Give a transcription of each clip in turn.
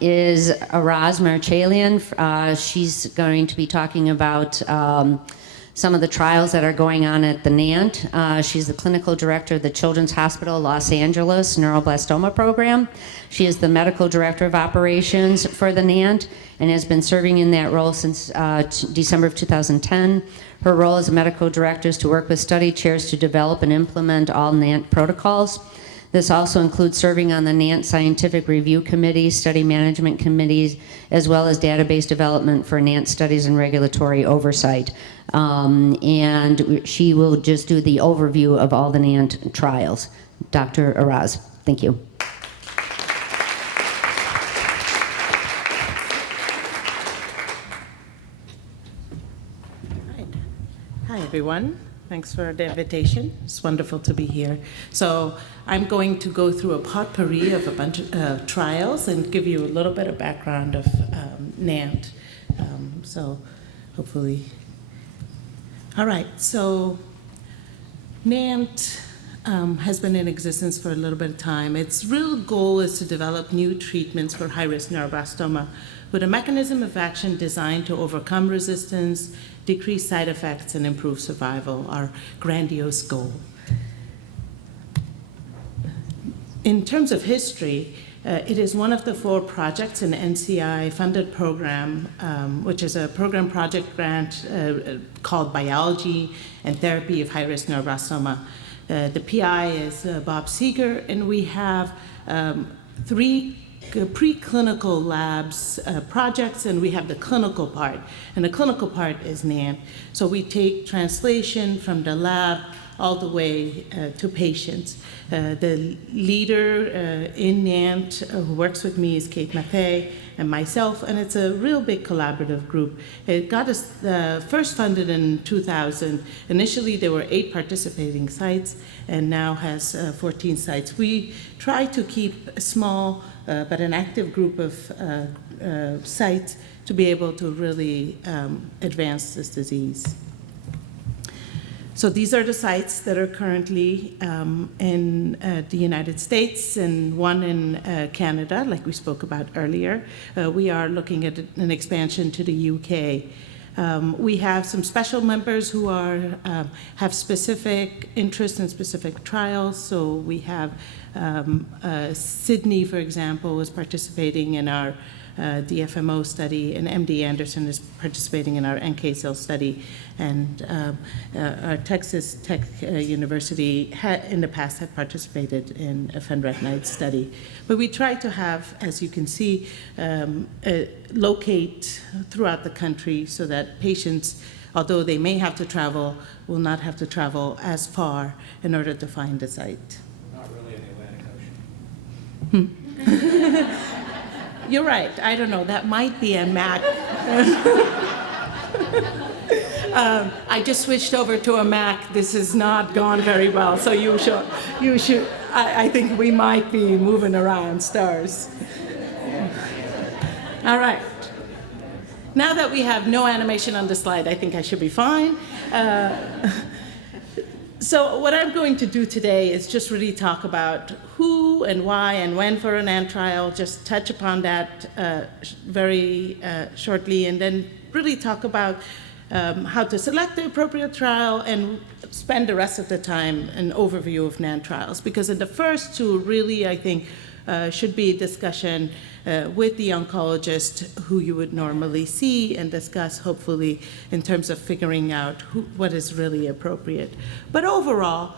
Is Araz Marachelian. She's going to be talking about some of the trials that are going on at the NANT. She's the clinical director of the Children's Hospital Los Angeles Neuroblastoma Program. She is the medical director of operations for the NANT and has been serving in that role since December of 2010. Her role as a medical director is to work with study chairs to develop and implement all NANT protocols. This also includes serving on the NANT Scientific Review Committee, Study Management Committees, as well as database development for NANT studies and regulatory oversight. And she will just do the overview of all the NANT trials. Dr. Araz, thank you. Hi, everyone. Thanks for the invitation. It's wonderful to be here. So I'm going to go through a potpourri of a bunch of trials and give you a little bit of background of NANT. So hopefully, all right. So NANT has been in existence for a little bit of time. Its real goal is to develop new treatments for high-risk neuroblastoma with a mechanism of action designed to overcome resistance, decrease side effects, and improve survival, our grandiose goal. In terms of history, it is one of the 4 projects in the NCI-funded program, which is a program project grant called Biology and Therapy of High-Risk Neuroblastoma. The PI is Bob Seeger, and we have 3 preclinical labs projects, and we have the clinical part. And the clinical part is NANT. So we take translation from the lab all the way to patients. The leader in NANT who works with me is Kate Mathey and myself, and it's a real big collaborative group. It got us first funded in 2000. Initially, there were 8 participating sites, and now has 14 sites. We try to keep a small but an active group of sites to be able to really advance this disease. So these are the sites that are currently in the United States and one in Canada, like we spoke about earlier. We are looking at an expansion to the UK. We have some special members who have specific interest in specific trials. So we have Sydney, for example, is participating in our DFMO study, and MD Anderson is participating in our NK cell study, and our Texas Tech University in the past had participated in a funretinoid study. But we try to have, as you can see, locate throughout the country so that patients, although they may have to travel, will not have to travel as far in order to find a site. Not really in the Atlantic Ocean. You're right. I don't know. That might be a Mac. I just switched over to a Mac. This has not gone very well. So you should. I think we might be moving around stars. All right. Now that we have no animation on the slide, I think I should be fine. So what I'm going to do today is just really talk about who and why and when for an NANT trial, just touch upon that very shortly, and then really talk about how to select the appropriate trial and spend the rest of the time an overview of NANT trials. Because in the first 2, really, I think, should be a discussion with the oncologist who you would normally see and discuss, hopefully, in terms of figuring out what is really appropriate. But overall,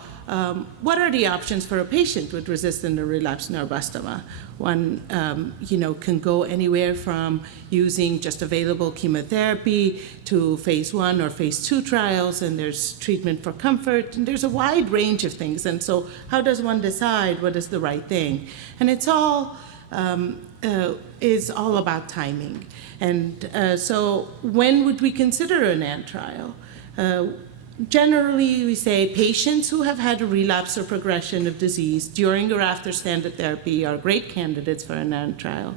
what are the options for a patient with resistant or relapsed neuroblastoma? One, can go anywhere from using just available chemotherapy to phase 1 or phase 2 trials, and there's treatment for comfort, and there's a wide range of things. And so how does one decide what is the right thing? And it's all is all about timing. And so when would we consider a NANT trial? Generally, we say patients who have had a relapse or progression of disease during or after standard therapy are great candidates for a NANT trial.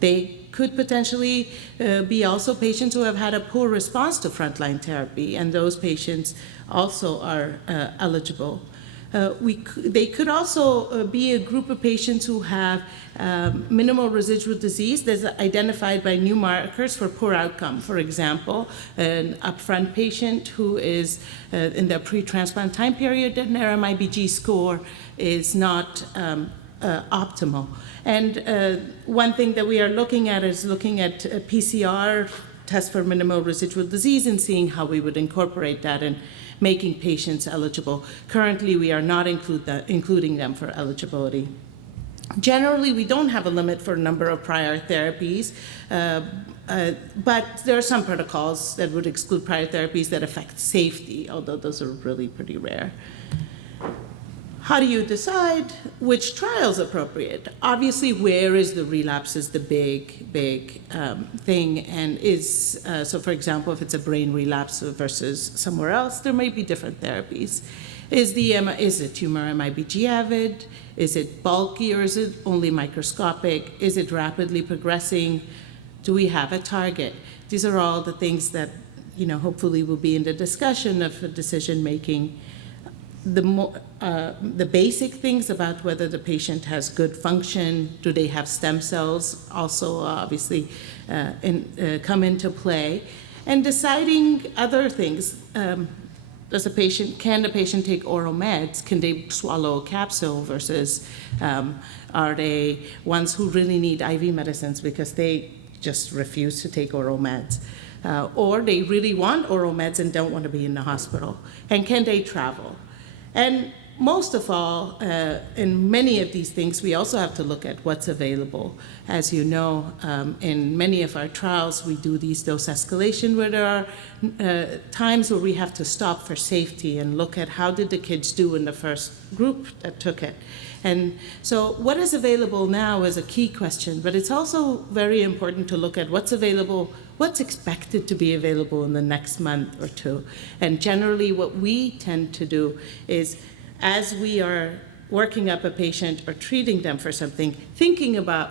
They could potentially be also patients who have had a poor response to frontline therapy, and those patients also are eligible. They could also be a group of patients who have minimal residual disease that's identified by new markers for poor outcome. For example, an upfront patient who is in the pre-transplant time period and their MIVG score is not optimal. And one thing that we are looking at is looking at a PCR test for minimal residual disease and seeing how we would incorporate that in making patients eligible. Currently, we are not including them for eligibility. Generally, we don't have a limit for number of prior therapies, but there are some protocols that would exclude prior therapies that affect safety, although those are really pretty rare. How do you decide which trial is appropriate? Obviously, where is the relapse is the big thing, and so for example, if it's a brain relapse versus somewhere else, there may be different therapies. Is the tumor MIVG avid? Is it bulky, or is it only microscopic? Is it rapidly progressing? Do we have a target? These are all the things that, hopefully will be in the discussion of decision making. The basic things about whether the patient has good function, do they have stem cells, also obviously come into play, and deciding other things. Can the patient take oral meds? Can they swallow a capsule versus are they ones who really need IV medicines because they just refuse to take oral meds? Or they really want oral meds and don't want to be in the hospital? And can they travel? And most of all, in many of these things, we also have to look at what's available. As you know, in many of our trials, we do these dose escalation where there are times where we have to stop for safety and look at how did the kids do in the first group that took it. And so what is available now is a key question, but it's also very important to look at what's available, what's expected to be available in the next month or two. And generally what we tend to do is, as we are working up a patient or treating them for something, thinking about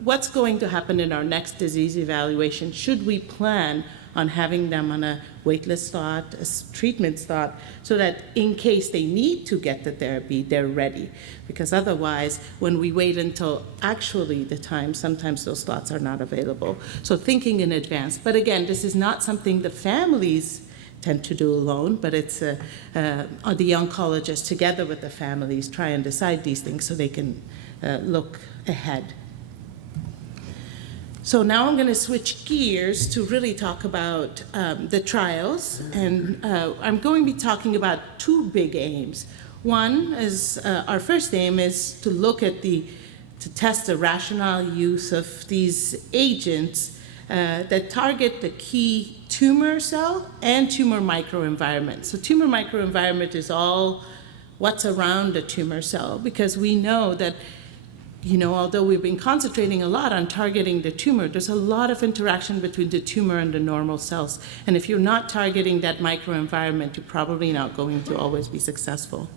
what's going to happen in our next disease evaluation. Should we plan on having them on a waitlist slot, a treatment slot, so that in case they need to get the therapy, they're ready? Because otherwise, when we wait until actually the time, sometimes those slots are not available. So thinking in advance. But again, this is not something the families tend to do alone, but it's the oncologists together with the families try and decide these things so they can look ahead. So now I'm going to switch gears to really talk about the trials, and I'm going to be talking about two big aims. One is, our first aim is to look at to test the rational use of these agents that target the key tumor cell and tumor microenvironment. So tumor microenvironment is all what's around the tumor cell, because we know that, although we've been concentrating a lot on targeting the tumor, there's a lot of interaction between the tumor and the normal cells. And if you're not targeting that microenvironment, you're probably not going to always be successful.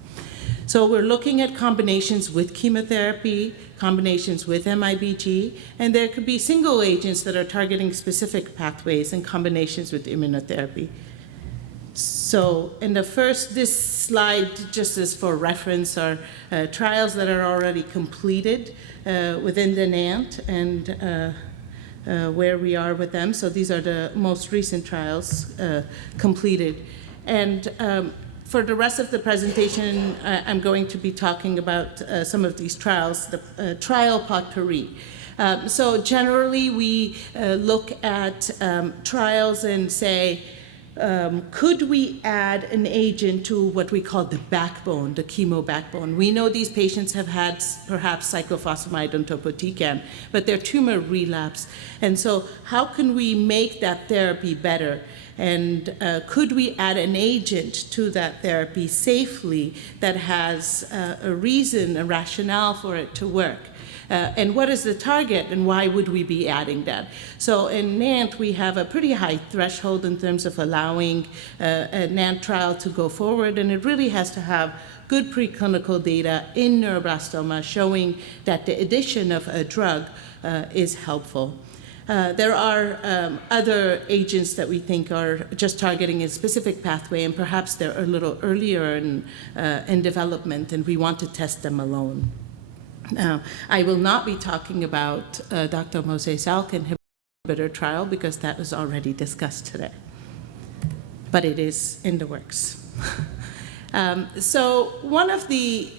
So we're looking at combinations with chemotherapy, combinations with MIVG, and there could be single agents that are targeting specific pathways and combinations with immunotherapy. So this slide, just as for reference, are trials that are already completed within the NANT and where we are with them. So these are the most recent trials completed. And for the rest of the presentation, I'm going to be talking about some of these trials, the trial potpourri. So generally, we look at trials and say, could we add an agent to what we call the backbone, the chemo backbone? We know these patients have had perhaps cyclophosphamide and topotecan, but their tumor relapsed. And so how can we make that therapy better? And could we add an agent to that therapy safely that has a reason, a rationale for it to work? And what is the target, and why would we be adding that? So in NANT, we have a pretty high threshold in terms of allowing a NANT trial to go forward, and it really has to have good preclinical data in neuroblastoma showing that the addition of a drug is helpful. There are other agents that we think are just targeting a specific pathway, and perhaps they're a little earlier in development, and we want to test them alone. Now, I will not be talking about Dr. Mose's ALK inhibitor trial because that was already discussed today, but it is in the works. So one of the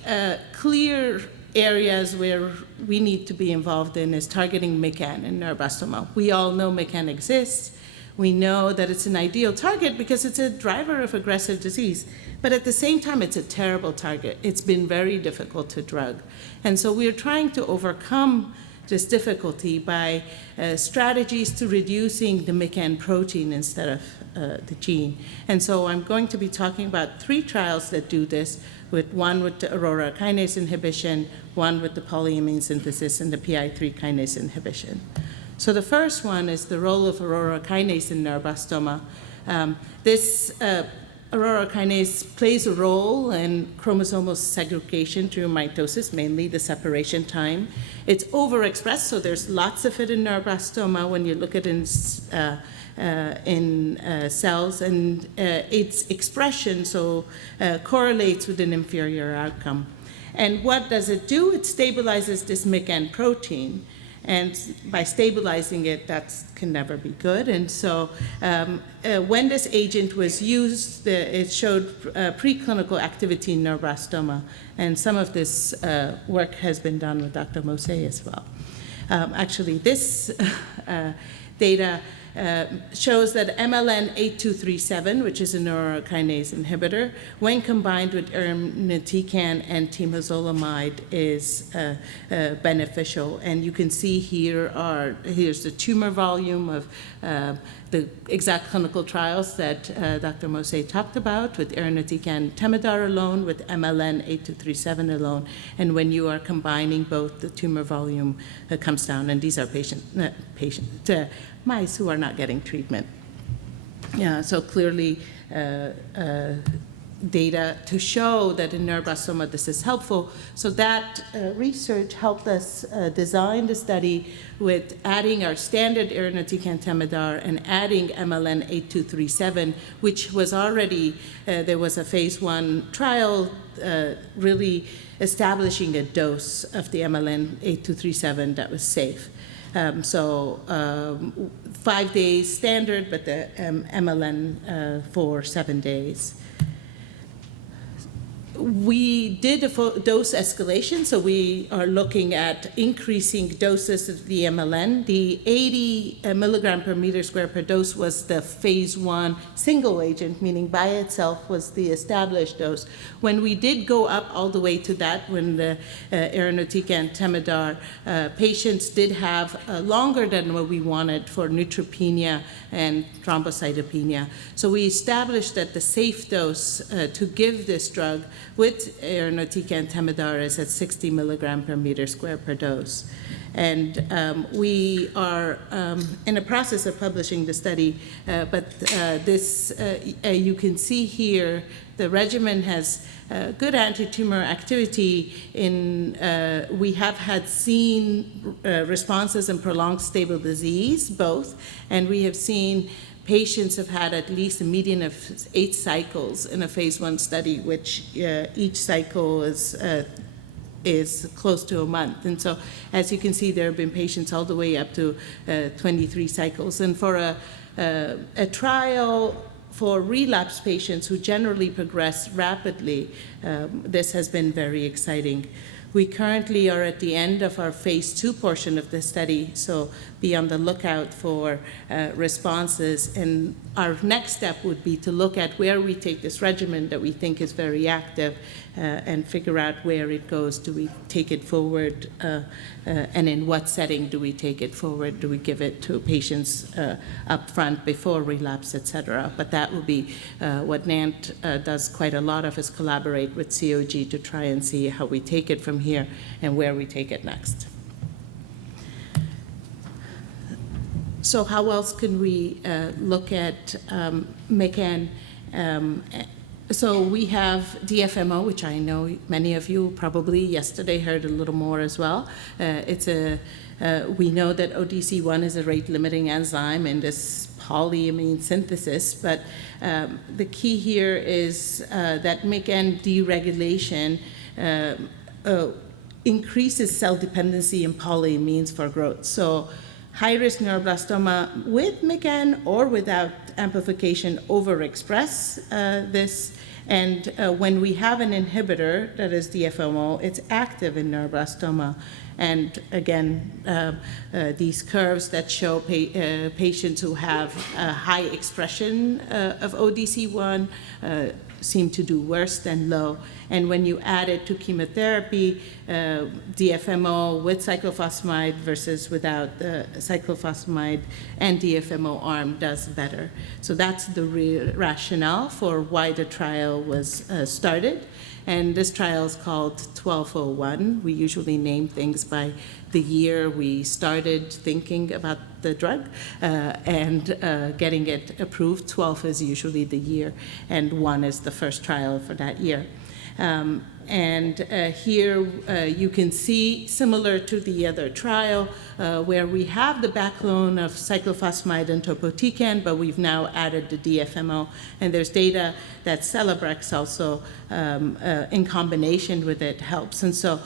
clear areas where we need to be involved in is targeting MICAN in neuroblastoma. We all know MICAN exists. We know that it's an ideal target because it's a driver of aggressive disease. But at the same time, it's a terrible target. It's been very difficult to drug. And so we're trying to overcome this difficulty by strategies to reducing the MICAN protein instead of the gene. And so I'm going to be talking about 3 trials that do this, one with the Aurora kinase inhibition, one with the polyamine synthesis, and the PI3 kinase inhibition. So the first one is the role of Aurora kinase in neuroblastoma. This Aurora kinase plays a role in chromosomal segregation during mitosis, mainly the separation time. It's overexpressed, so there's lots of it in neuroblastoma when you look at it in cells, and its expression correlates with an inferior outcome. And what does it do? It stabilizes this MICAN protein. And by stabilizing it, that can never be good. And so when this agent was used, it showed preclinical activity in neuroblastoma. And some of this work has been done with Dr. Mose as well. Actually, this data shows that MLN8237, which is a neurokinase inhibitor, when combined with irinotecan and temozolomide, is beneficial. And you can see here's the tumor volume of the exact clinical trials that Dr. Mose talked about with irinotecan temodar alone, with MLN8237 alone. And when you are combining both, the tumor volume comes down. And these are mice who are not getting treatment. Yeah, so clearly data to show that in neuroblastoma this is helpful. So that research helped us design the study with adding our standard irinotecan temodar and adding MLN8237, which was already, there was a phase 1 trial really establishing a dose of the MLN8237 that was safe. 5 days standard, but the MLN for 7 days. We did a dose escalation, so we are looking at increasing doses of the MLN. The 80 milligram per meter square per dose was the phase 1 single agent, meaning by itself was the established dose. When we did go up all the way to that, when the irinotecan temodar patients did have longer than what we wanted for neutropenia and thrombocytopenia. So we established that the safe dose to give this drug with irinotecan temodar is at 60 milligram per meter square per dose. And we are in the process of publishing the study, but this, you can see here, the regimen has good anti-tumor activity. We have had seen responses in prolonged stable disease, both, and we have seen patients have had at least a median of 8 cycles in a phase 1 study, which each cycle is close to a month. And so, as you can see, there have been patients all the way up to 23 cycles. And for a trial for relapse patients who generally progress rapidly, this has been very exciting. We currently are at the end of our phase 2 portion of the study, so be on the lookout for responses. And our next step would be to look at where we take this regimen that we think is very active and figure out where it goes. Do we take it forward, and in what setting do we take it forward? Do we give it to patients up front before relapse, et cetera? But that will be what NANT does quite a lot of, is collaborate with COG to try and see how we take it from here and where we take it next. So how else can we look at MICAN? So we have DFMO, which I know many of you probably yesterday heard a little more as well. It's a We know that ODC1 is a rate-limiting enzyme in this polyamine synthesis, but the key here is that MYC-N deregulation increases cell dependency in polyamines for growth. So high-risk neuroblastoma with MYC-N or without amplification overexpress this. And when we have an inhibitor, that is DFMO, it's active in neuroblastoma. And again, these curves that show patients who have a high expression of ODC1 seem to do worse than low. And when you add it to chemotherapy, DFMO with cyclophosphamide versus without the cyclophosphamide and DFMO arm does better. So that's the rationale for why the trial was started. And this trial is called 1201. We usually name things by the year we started thinking about the drug and getting it approved. 12 is usually the year, and 1 is the first trial for that year. Here you can see, similar to the other trial, where we have the backbone of cyclophosphamide and topotecan, but we've now added the DFMO. And there's data that Celebrex also, in combination with it, helps. And so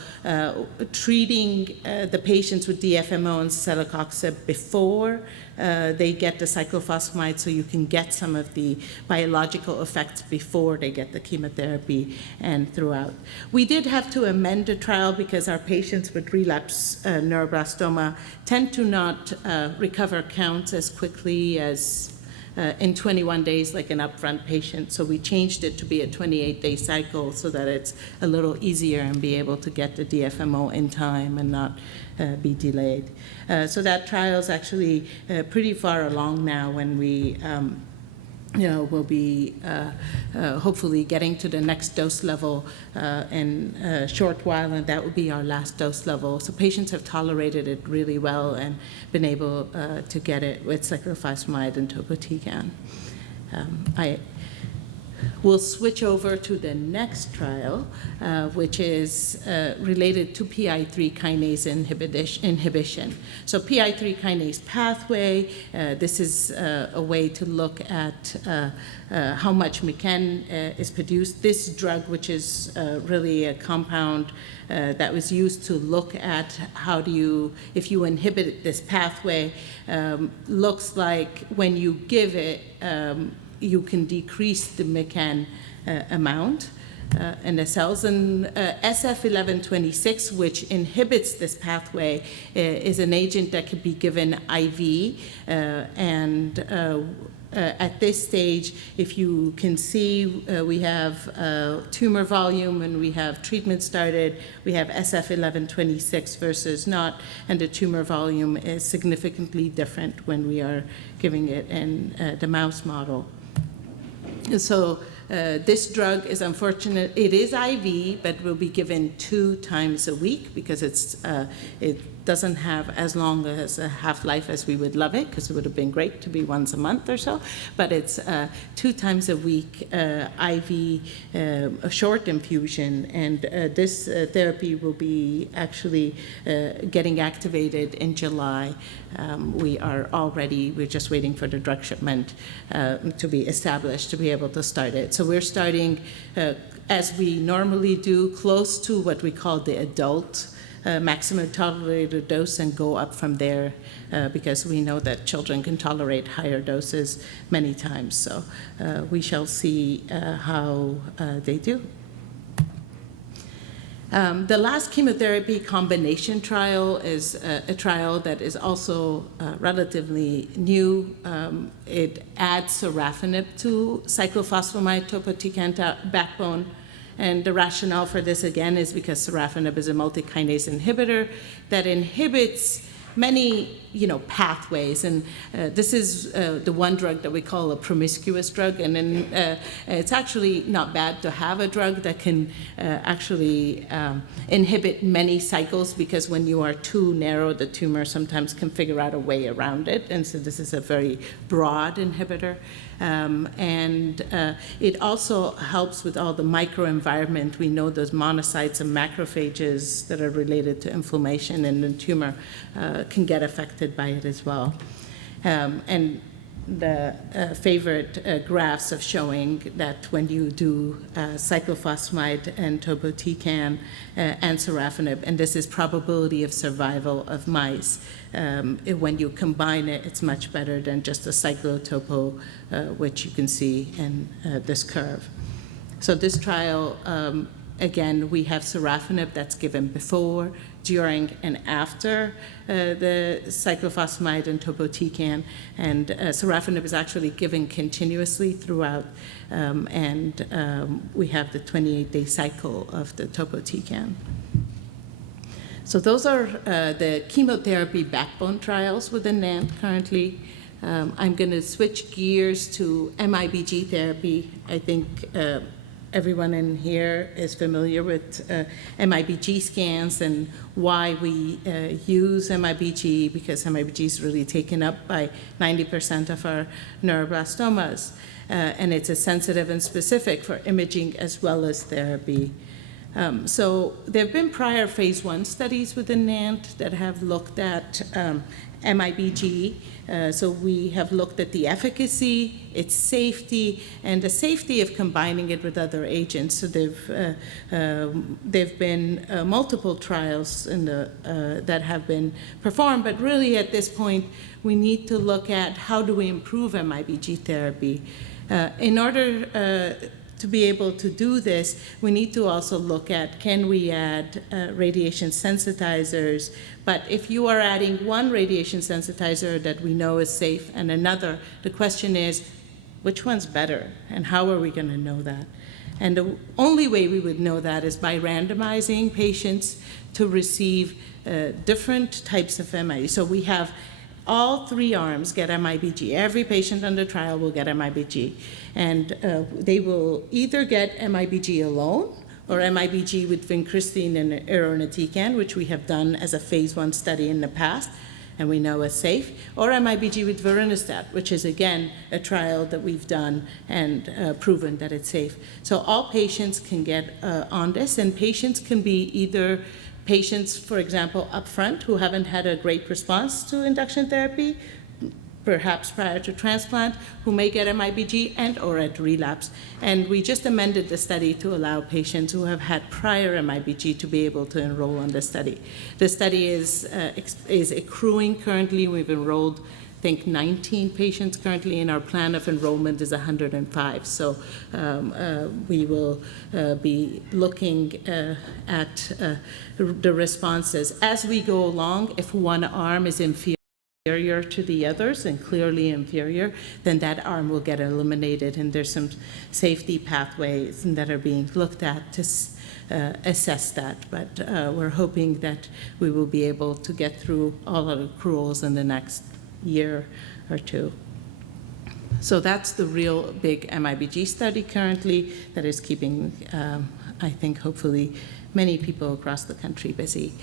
treating the patients with DFMO and celecoxib before they get the cyclophosphamide, so you can get some of the biological effects before they get the chemotherapy and throughout. We did have to amend the trial because our patients with relapse neuroblastoma tend to not recover counts as quickly as in 21 days like an upfront patient. So we changed it to be a 28-day cycle so that it's a little easier and be able to get the DFMO in time and not be delayed. So that trial is actually pretty far along now when we we'll be hopefully getting to the next dose level in a short while, and that will be our last dose level. So patients have tolerated it really well and been able to get it with cyclophosphamide and topotecan. We'll switch over to the next trial, which is related to PI3 kinase inhibition. So PI3 kinase pathway, this is a way to look at how much MYC-N is produced. This drug, which is really a compound that was used to look at how do you, if you inhibit this pathway, looks like when you give it, you can decrease the MYC-N amount in the cells. And SF1126, which inhibits this pathway, is an agent that can be given IV. At this stage, if you can see, we have tumor volume and we have treatment started. We have SF1126 versus not, and the tumor volume is significantly different when we are giving it in the mouse model. So this drug is unfortunate. It is IV, but will be given 2 times a week because it doesn't have as long as a half-life as we would love it, because it would have been great to be once a month or so. But it's 2 times a week IV, a short infusion, and this therapy will be actually getting activated in July. We're just waiting for the drug shipment to be established to be able to start it. So we're starting, as we normally do, close to what we call the adult maximum tolerated dose and go up from there because we know that children can tolerate higher doses many times. So we shall see how they do. The last chemotherapy combination trial is a trial that is also relatively new. It adds Sorafenib to cyclophosphamide topotecan backbone. And the rationale for this, again, is because Sorafenib is a multikinase inhibitor that inhibits many pathways, and this is the one drug that we call a promiscuous drug, and then it's actually not bad to have a drug that can actually inhibit many cycles, because when you are too narrow, the tumor sometimes can figure out a way around it, and so this is a very broad inhibitor. It also helps with all the microenvironment. We know those monocytes and macrophages that are related to inflammation in the tumor can get affected by it as well. And the favorite graphs of showing that when you do cyclophosphamide and topotecan and sorafenib, and this is probability of survival of mice, when you combine it, it's much better than just a cyclotopo, which you can see in this curve. So this trial, again, we have sorafenib that's given before, during, and after the cyclophosphamide and topotecan, and sorafenib is actually given continuously throughout, and we have the 28-day cycle of the topotecan. So those are the chemotherapy backbone trials within NANT currently. I'm going to switch gears to MIVG therapy. I think everyone in here is familiar with MIVG scans and why we use MIVG, because MIVG is really taken up by 90% of our neuroblastomas. And it's a sensitive and specific for imaging as well as therapy. So there have been prior phase 1 studies within NANT that have looked at MIVG. So we have looked at the efficacy, its safety, and the safety of combining it with other agents. So there've been multiple trials in that have been performed, but really at this point, we need to look at how do we improve MIVG therapy. In order to be able to do this, we need to also look at, can we add radiation sensitizers? But if you are adding one radiation sensitizer that we know is safe and another, the question is, which one's better? And how are we going to know that? And the only way we would know that is by randomizing patients to receive different types of MIVG. So we have all 3 arms get MIVG. Every patient under trial will get MIVG. And they will either get MIVG alone or MIVG with vincristine and irinotecan, which we have done as a phase 1 study in the past, and we know is safe, or MIVG with vorinostat, which is, again, a trial that we've done and proven that it's safe. So all patients can get on this, and patients can be either patients, for example, up front who haven't had a great response to induction therapy, perhaps prior to transplant, who may get MIVG and or at relapse. And we just amended the study to allow patients who have had prior MIVG to be able to enroll on the study. The study is accruing currently. We've enrolled, I think, 19 patients currently, and our plan of enrollment is 105. So we will be looking at the responses. As we go along, if one arm is inferior to the others and clearly inferior, then that arm will get eliminated, and there's some safety pathways that are being looked at to assess that. But we're hoping that we will be able to get through all of the accruals in the next year or two. So that's the real big MIVG study currently that is keeping, I think, hopefully, many people across the country busy.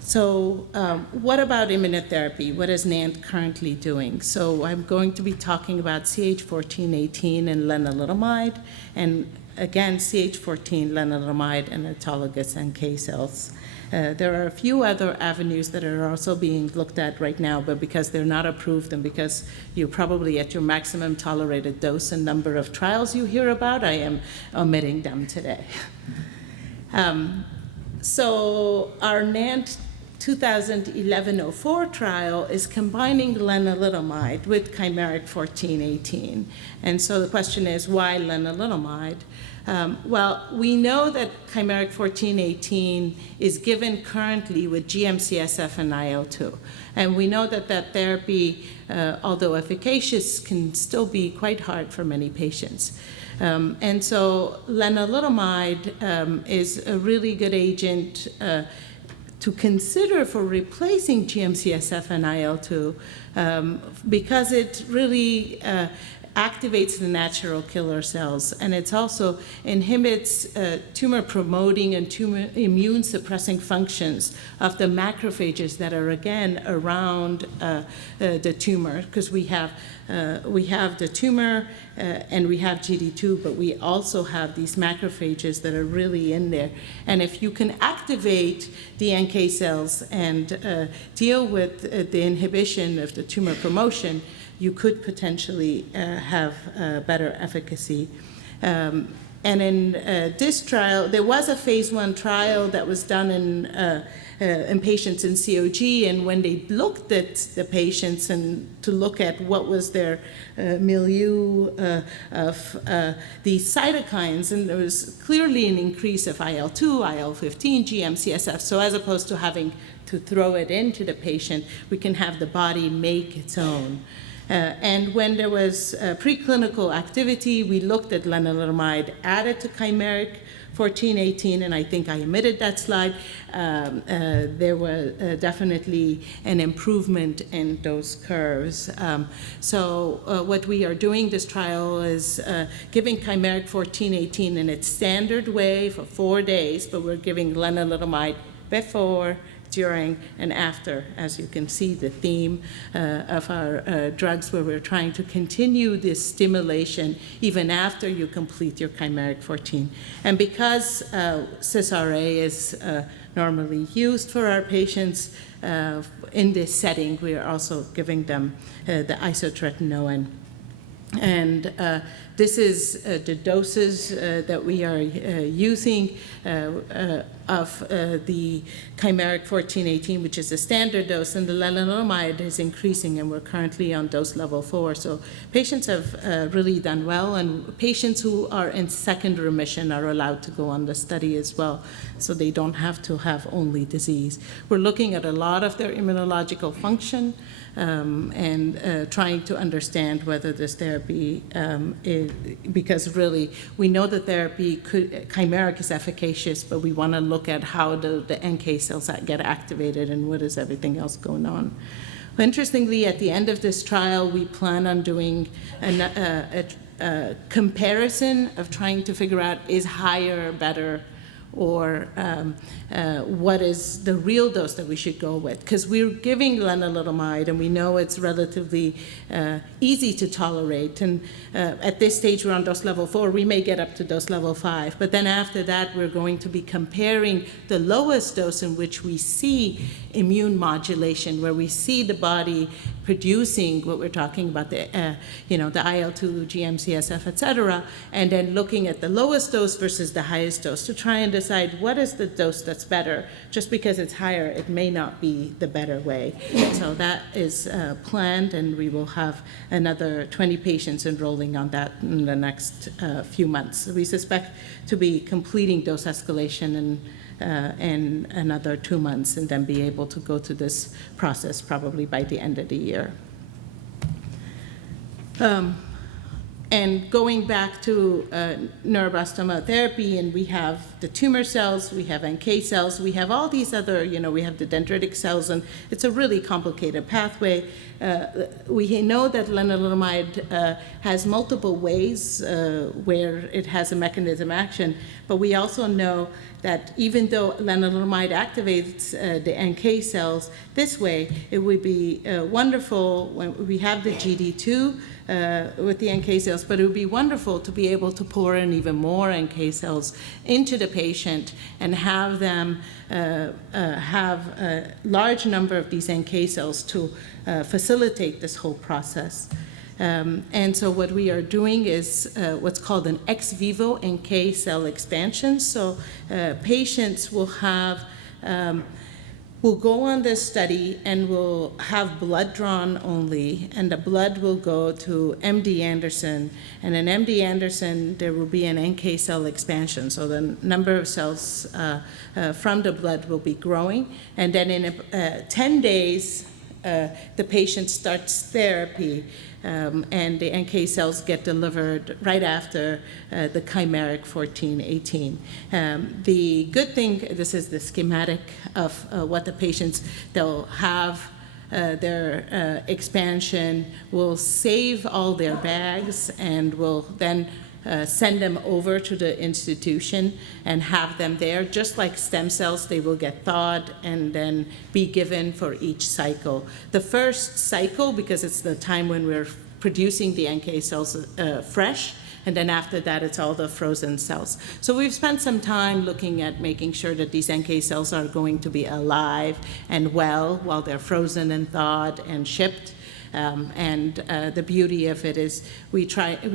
So what about immunotherapy? What is NANT currently doing? So I'm going to be talking about CH1418 and lenalidomide, and again, CH14, lenalidomide, and autologous NK cells. There are a few other avenues that are also being looked at right now, but because they're not approved and because you're probably at your maximum tolerated dose and number of trials you hear about, I am omitting them today. So our NANT 2011-04 trial is combining lenalidomide with chimeric 1418. And so the question is, why lenalidomide? Well, we know that chimeric 1418 is given currently with GM-CSF and IL-2. And we know that that therapy, although efficacious, can still be quite hard for many patients. And so lenalidomide is a really good agent to consider for replacing GM-CSF and IL-2 because it really activates the natural killer cells, and it also inhibits tumor-promoting and tumor immune-suppressing functions of the macrophages that are, again, around the tumor, because we have the tumor and we have GD2, but we also have these macrophages that are really in there. And if you can activate the NK cells and deal with the inhibition of the tumor promotion, you could potentially have better efficacy. And in this trial, there was a phase 1 trial that was done in patients in COG, and when they looked at the patients and to look at what was their milieu of these cytokines, and there was clearly an increase of IL-2, IL-15, GM-CSF. So as opposed to having to throw it into the patient, we can have the body make its own. And when there was preclinical activity, we looked at lenalidomide added to chimeric 1418, and I think I omitted that slide. There was definitely an improvement in those curves. So what we are doing this trial is giving chimeric 1418 in its standard way for 4 days, but we're giving lenalidomide before, during, and after, as you can see, the theme of our drugs, where we're trying to continue this stimulation even after you complete your chimeric 14. And because CIS-RA is normally used for our patients in this setting, we are also giving them the isotretinoin. And this is the doses that we are using of the chimeric 1418, which is the standard dose, and the lenalidomide is increasing, and we're currently on dose level 4. So patients have really done well, and patients who are in second remission are allowed to go on the study as well, so they don't have to have only disease. We're looking at a lot of their immunological function, and trying to understand whether this therapy because really we know that chimeric is efficacious, but we want to look at how the NK cells get activated and what is everything else going on. Interestingly, at the end of this trial, we plan on doing a comparison of trying to figure out is higher better, or what is the real dose that we should go with. Because we're giving lenalidomide, and we know it's relatively easy to tolerate. And at this stage, we're on dose level 4. We may get up to dose level 5. But then after that, we're going to be comparing the lowest dose in which we see immune modulation, where we see the body producing what we're talking about, the IL-2, GM-CSF, et cetera, and then looking at the lowest dose versus the highest dose to try and decide what is the dose that's better. Just because it's higher, it may not be the better way. So that is planned, and we will have another 20 patients enrolling on that in the next few months. We suspect to be completing dose escalation in another 2 months, and then be able to go to this process probably by the end of the year. And going back to neuroblastoma therapy, and we have the tumor cells, we have NK cells, we have all these other, we have the dendritic cells, and it's a really complicated pathway. We know that lenalidomide has multiple ways where it has a mechanism action, but we also know that even though lenalidomide activates the NK cells this way, it would be wonderful when we have the GD2 with the NK cells, but it would be wonderful to be able to pour in even more NK cells into the patient and have them have a large number of these NK cells to facilitate this whole process. And so what we are doing is what's called an ex vivo NK cell expansion. So patients will have will go on this study and will have blood drawn only, and the blood will go to MD Anderson, and in MD Anderson there will be an NK cell expansion, so the number of cells from the blood will be growing, and then in 10 days the patient starts therapy, and the NK cells get delivered right after the chimeric 1418. The good thing, this is the schematic of what the patients, they'll have their expansion, will save all their bags and will then send them over to the institution and have them there. Just like stem cells, they will get thawed and then be given for each cycle. The first cycle, because it's the time when we're producing the NK cells fresh, and then after that, it's all the frozen cells. So we've spent some time looking at making sure that these NK cells are going to be alive and well while they're frozen and thawed and shipped. The beauty of it is we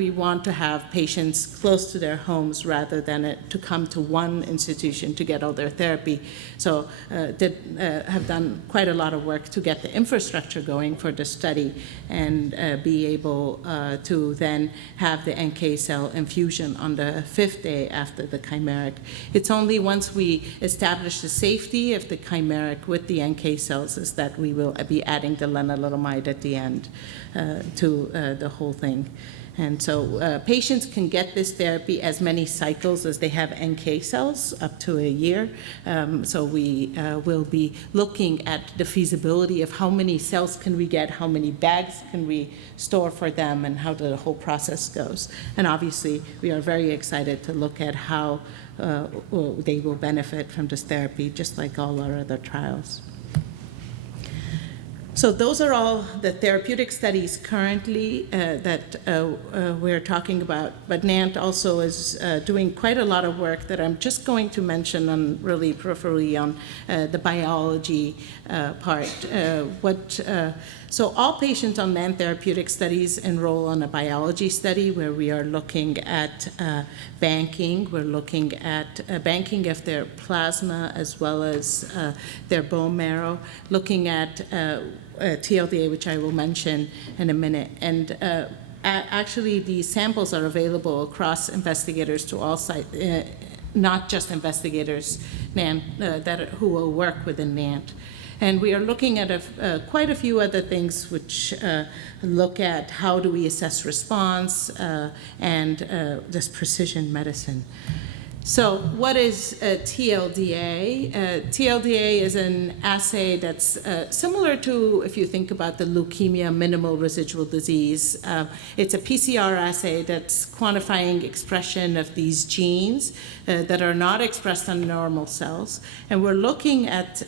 want to have patients close to their homes rather than to come to one institution to get all their therapy. So have done quite a lot of work to get the infrastructure going for the study and be able to then have the NK cell infusion on the 5th day after the chimeric. It's only once we establish the safety of the chimeric with the NK cells is that we will be adding the lenalidomide at the end to the whole thing. And so patients can get this therapy as many cycles as they have NK cells, up to a year. So we will be looking at the feasibility of how many cells can we get, how many bags can we store for them, and how the whole process goes. And obviously, we are very excited to look at how they will benefit from this therapy, just like all our other trials. So those are all the therapeutic studies currently that we're talking about, but NANT also is doing quite a lot of work that I'm just going to mention on really peripherally on the biology part. So all patients on NANT therapeutic studies enroll on a biology study where we are looking at banking. We're looking at banking of their plasma as well as their bone marrow, looking at TLDA, which I will mention in a minute. And actually, these samples are available across investigators to all sites, not just investigators who will work within NANT. And we are looking at quite a few other things which look at how do we assess response and this precision medicine. So what is TLDA? TLDA is an assay that's similar to, if you think about the leukemia minimal residual disease. It's a PCR assay that's quantifying expression of these genes that are not expressed on normal cells. And we're looking at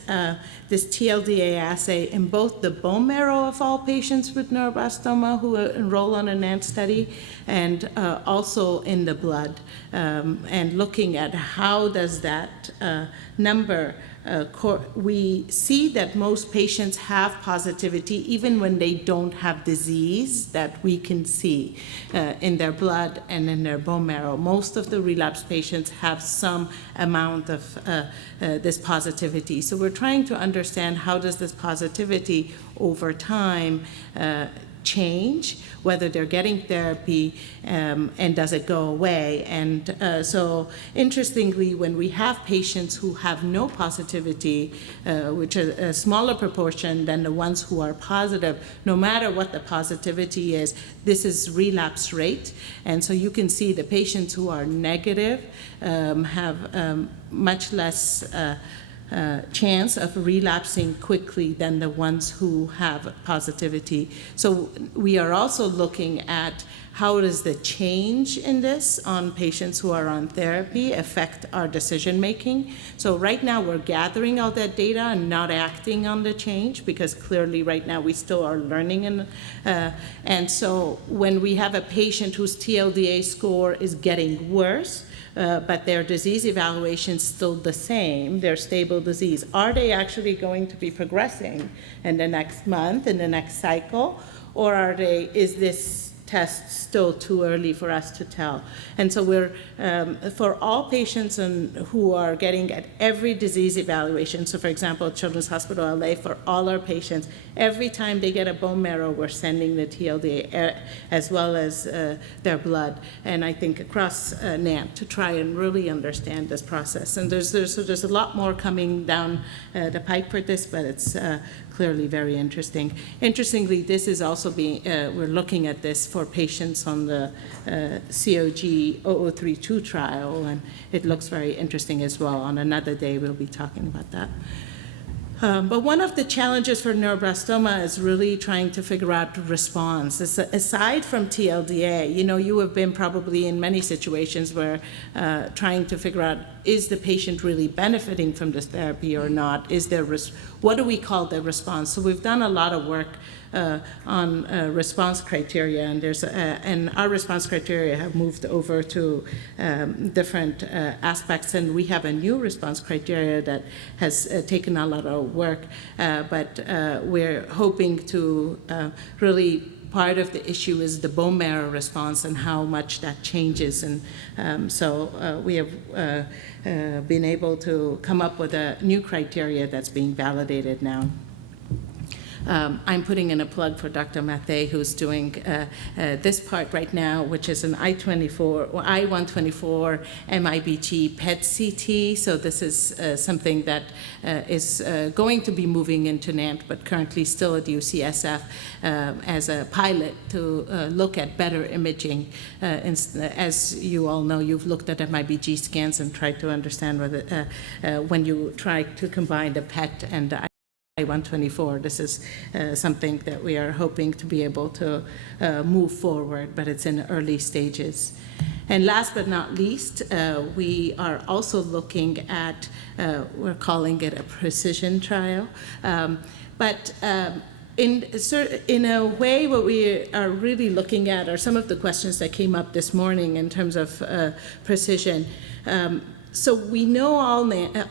this TLDA assay in both the bone marrow of all patients with neuroblastoma who enroll on a NANT study and also in the blood, and looking at how does that number, we see that most patients have positivity even when they don't have disease that we can see in their blood and in their bone marrow. Most of the relapse patients have some amount of this positivity. So we're trying to understand how does this positivity over time change, whether they're getting therapy, and does it go away. And so interestingly, when we have patients who have no positivity, which is a smaller proportion than the ones who are positive, no matter what the positivity is, this is relapse rate. And so you can see the patients who are negative have much less chance of relapsing quickly than the ones who have positivity. So we are also looking at how does the change in this on patients who are on therapy affect our decision making. So right now we're gathering all that data and not acting on the change because clearly right now we still are learning. And so when we have a patient whose TLDA score is getting worse, but their disease evaluation is still the same, their stable disease. Are they actually going to be progressing in the next month, in the next cycle, or is this test still too early for us to tell? And so we're, for all patients who are getting at every disease evaluation, so for example, Children's Hospital LA, for all our patients, every time they get a bone marrow, we're sending the TLDA as well as their blood, and I think across NANT to try and really understand this process. And there's a lot more coming down the pipe for this, but it's clearly very interesting. Interestingly, this is also being, we're looking at this for patients on the COG 0032 trial, and it looks very interesting as well. On another day, we'll be talking about that. But one of the challenges for neuroblastoma is really trying to figure out response. Aside from TLDA, you have been probably in many situations where trying to figure out, is the patient really benefiting from this therapy or not? What do we call the response? So we've done a lot of work on response criteria, and our response criteria have moved over to different aspects, and we have a new response criteria that has taken a lot of work, but we're hoping to really, part of the issue is the bone marrow response and how much that changes, and so we have been able to come up with a new criteria that's being validated now. I'm putting in a plug for Dr. Mathé, who's doing this part right now, which is an I-124 MIVG PET CT. So this is something that is going to be moving into NANT, but currently still at UCSF as a pilot to look at better imaging. As you all know, you've looked at MIVG scans and tried to understand whether when you try to combine the PET and the I-124. This is something that we are hoping to be able to move forward, but it's in early stages. And last but not least, we are also looking at, we're calling it a precision trial, but in a way, what we are really looking at are some of the questions that came up this morning in terms of precision. So we know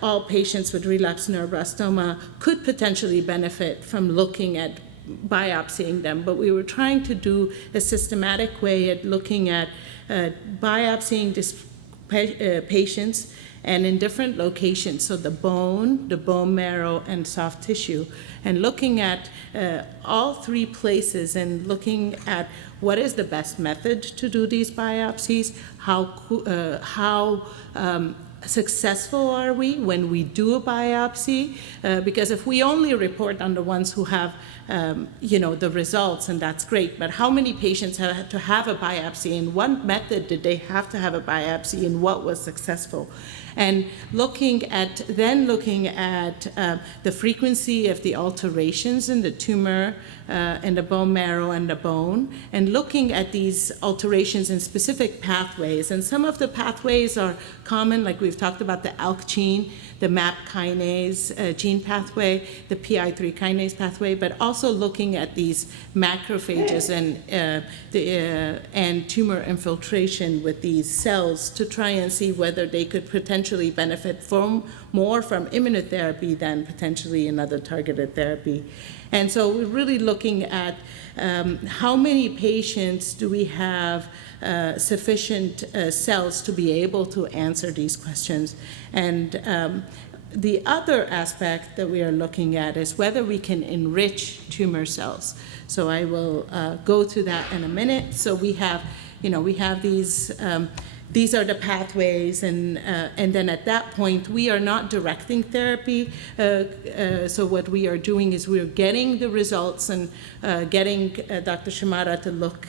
all patients with relapsed neuroblastoma could potentially benefit from looking at biopsying them, but we were trying to do a systematic way at looking at biopsying these patients and in different locations, so the bone marrow, and soft tissue, and looking at all three places and looking at what is the best method to do these biopsies, how successful are we when we do a biopsy? Because if we only report on the ones who have the results, and that's great, but how many patients have to have a biopsy, and what method did they have to have a biopsy, and what was successful? And looking at the frequency of the alterations in the tumor, in the bone marrow and the bone, and looking at these alterations in specific pathways. And some of the pathways are common, like we've talked about the ALK gene, the MAP kinase gene pathway, the PI3 kinase pathway, but also looking at these macrophages and tumor infiltration with these cells to try and see whether they could potentially benefit more from immunotherapy than potentially another targeted therapy. And so we're really looking at how many patients do we have sufficient cells to be able to answer these questions. And the other aspect that we are looking at is whether we can enrich tumor cells. So I will go to that in a minute. So we have these are the pathways, and then at that point, we are not directing therapy. So what we are doing is we're getting the results and getting Dr. Shimada to look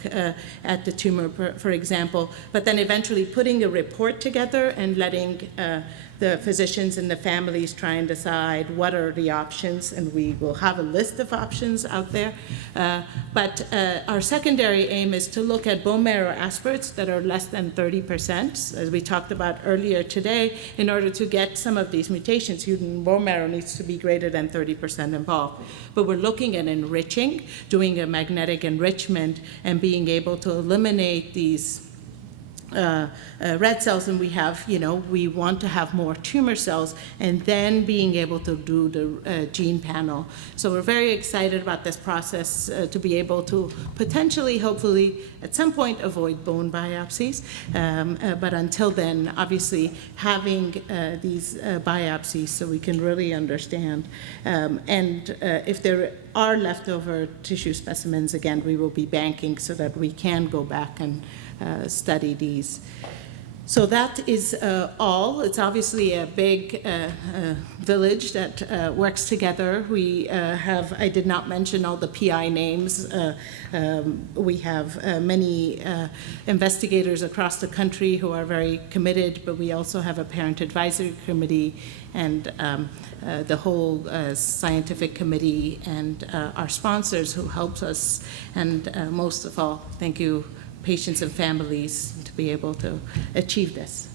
at the tumor, for example, but then eventually putting a report together and letting the physicians and the families try and decide what are the options, and we will have a list of options out there. But our secondary aim is to look at bone marrow aspirates that are less than 30%, as we talked about earlier today. In order to get some of these mutations, bone marrow needs to be greater than 30% involved. But we're looking at enriching, doing a magnetic enrichment, and being able to eliminate these red cells, and we want to have more tumor cells, and then being able to do the gene panel. So we're very excited about this process to be able to potentially, hopefully, at some point avoid bone biopsies. But until then, obviously, having these biopsies so we can really understand. And if there are leftover tissue specimens, again, we will be banking so that we can go back and study these. So that is all. It's obviously a big village that works together. We have, I did not mention all the PI names. We have many investigators across the country who are very committed, but we also have a parent advisory committee and the whole scientific committee and our sponsors who helps us. And most of all, thank you, patients and families, to be able to achieve this.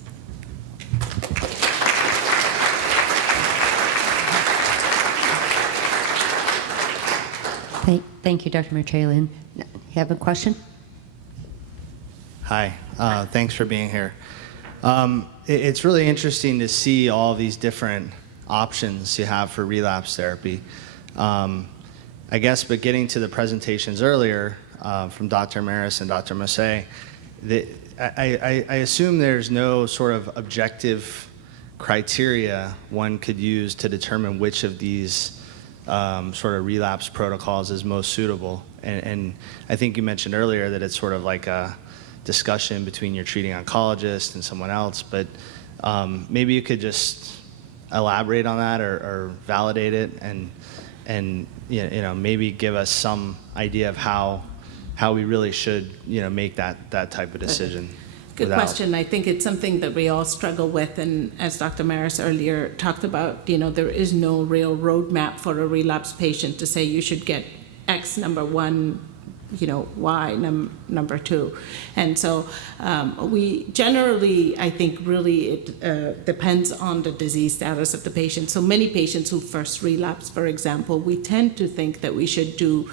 Thank you, Dr. Marachelian. You have a question? Hi, thanks for being here. It's really interesting to see all these different options you have for relapse therapy. I guess, but getting to the presentations earlier from Dr. Maris and Dr. Massé, I assume there's no sort of objective criteria one could use to determine which of these sort of relapse protocols is most suitable. And I think you mentioned earlier that it's sort of like a discussion between your treating oncologist and someone else, but maybe you could just elaborate on that or validate it and you know, maybe give us some idea of how we really should, you know, make that type of decision. Good question. I think it's something that we all struggle with, and as Dr. Maris earlier talked about, you know, there is no real roadmap for a relapse patient to say you should get X number one, you know, Y number two. And so we generally, I think really it depends on the disease status of the patient. So many patients who first relapse, for example, we tend to think that we should do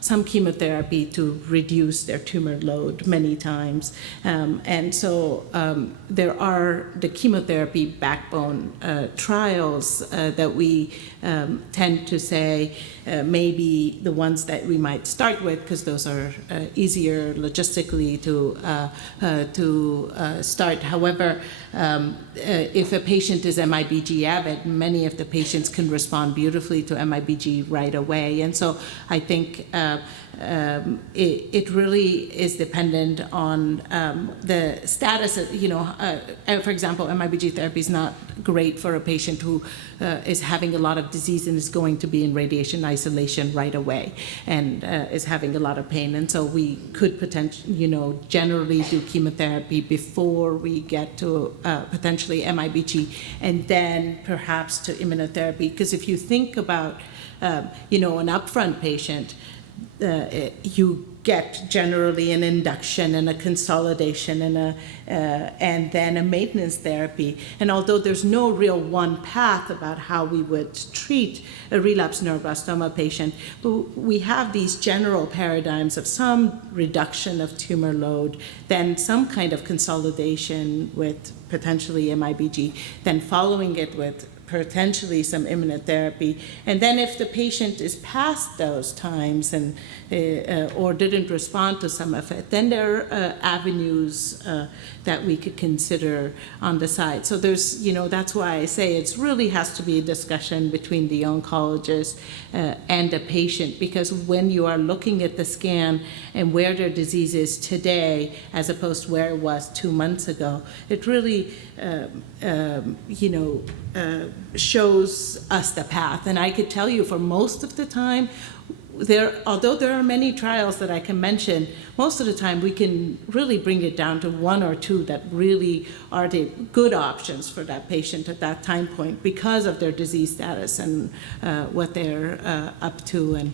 some chemotherapy to reduce their tumor load many times. And so there are the chemotherapy backbone trials that we tend to say maybe the ones that we might start with, because those are easier logistically to start. However, if a patient is MIVG avid, many of the patients can respond beautifully to MIVG right away. And so I think it really is dependent on the status of, you know, for example, MIVG therapy is not great for a patient who is having a lot of disease and is going to be in radiation isolation right away and is having a lot of pain. And so we could potentially, you know, generally do chemotherapy before we get to potentially MIVG and then perhaps to immunotherapy. Because if you think about, you know, an upfront patient, you get generally an induction and a consolidation and then a maintenance therapy. And although there's no real one path about how we would treat a relapsed neuroblastoma patient, we have these general paradigms of some reduction of tumor load, then some kind of consolidation with potentially MIVG, then following it with potentially some immunotherapy. And then if the patient is past those times and or didn't respond to some of it, then there are avenues that we could consider on the side. So there's, you know, that's why I say it really has to be a discussion between the oncologist and the patient, because when you are looking at the scan and where their disease is today as opposed to where it was 2 months ago, it really you know, shows us the path. And I could tell you for most of the time, although there are many trials that I can mention, most of the time we can really bring it down to 1 or 2 that really are the good options for that patient at that time point because of their disease status and what they're up to. And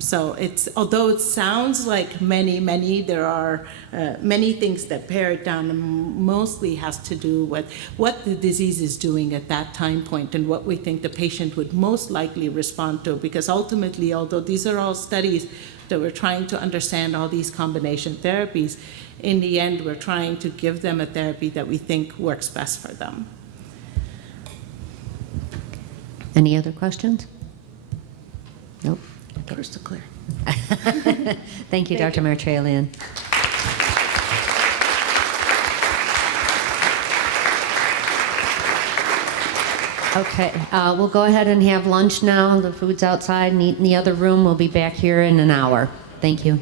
so it's, although it sounds like many, there are many things that pare it down, and mostly has to do with what the disease is doing at that time point and what we think the patient would most likely respond to. Because ultimately, although these are all studies that we're trying to understand all these combination therapies, in the end, we're trying to give them a therapy that we think works best for them. Any other questions? Nope. Crystal clear. Thank you, Dr. Marachelian. Okay, we'll go ahead and have lunch now. The food's outside and eat in the other room. We'll be back here in an hour. Thank you.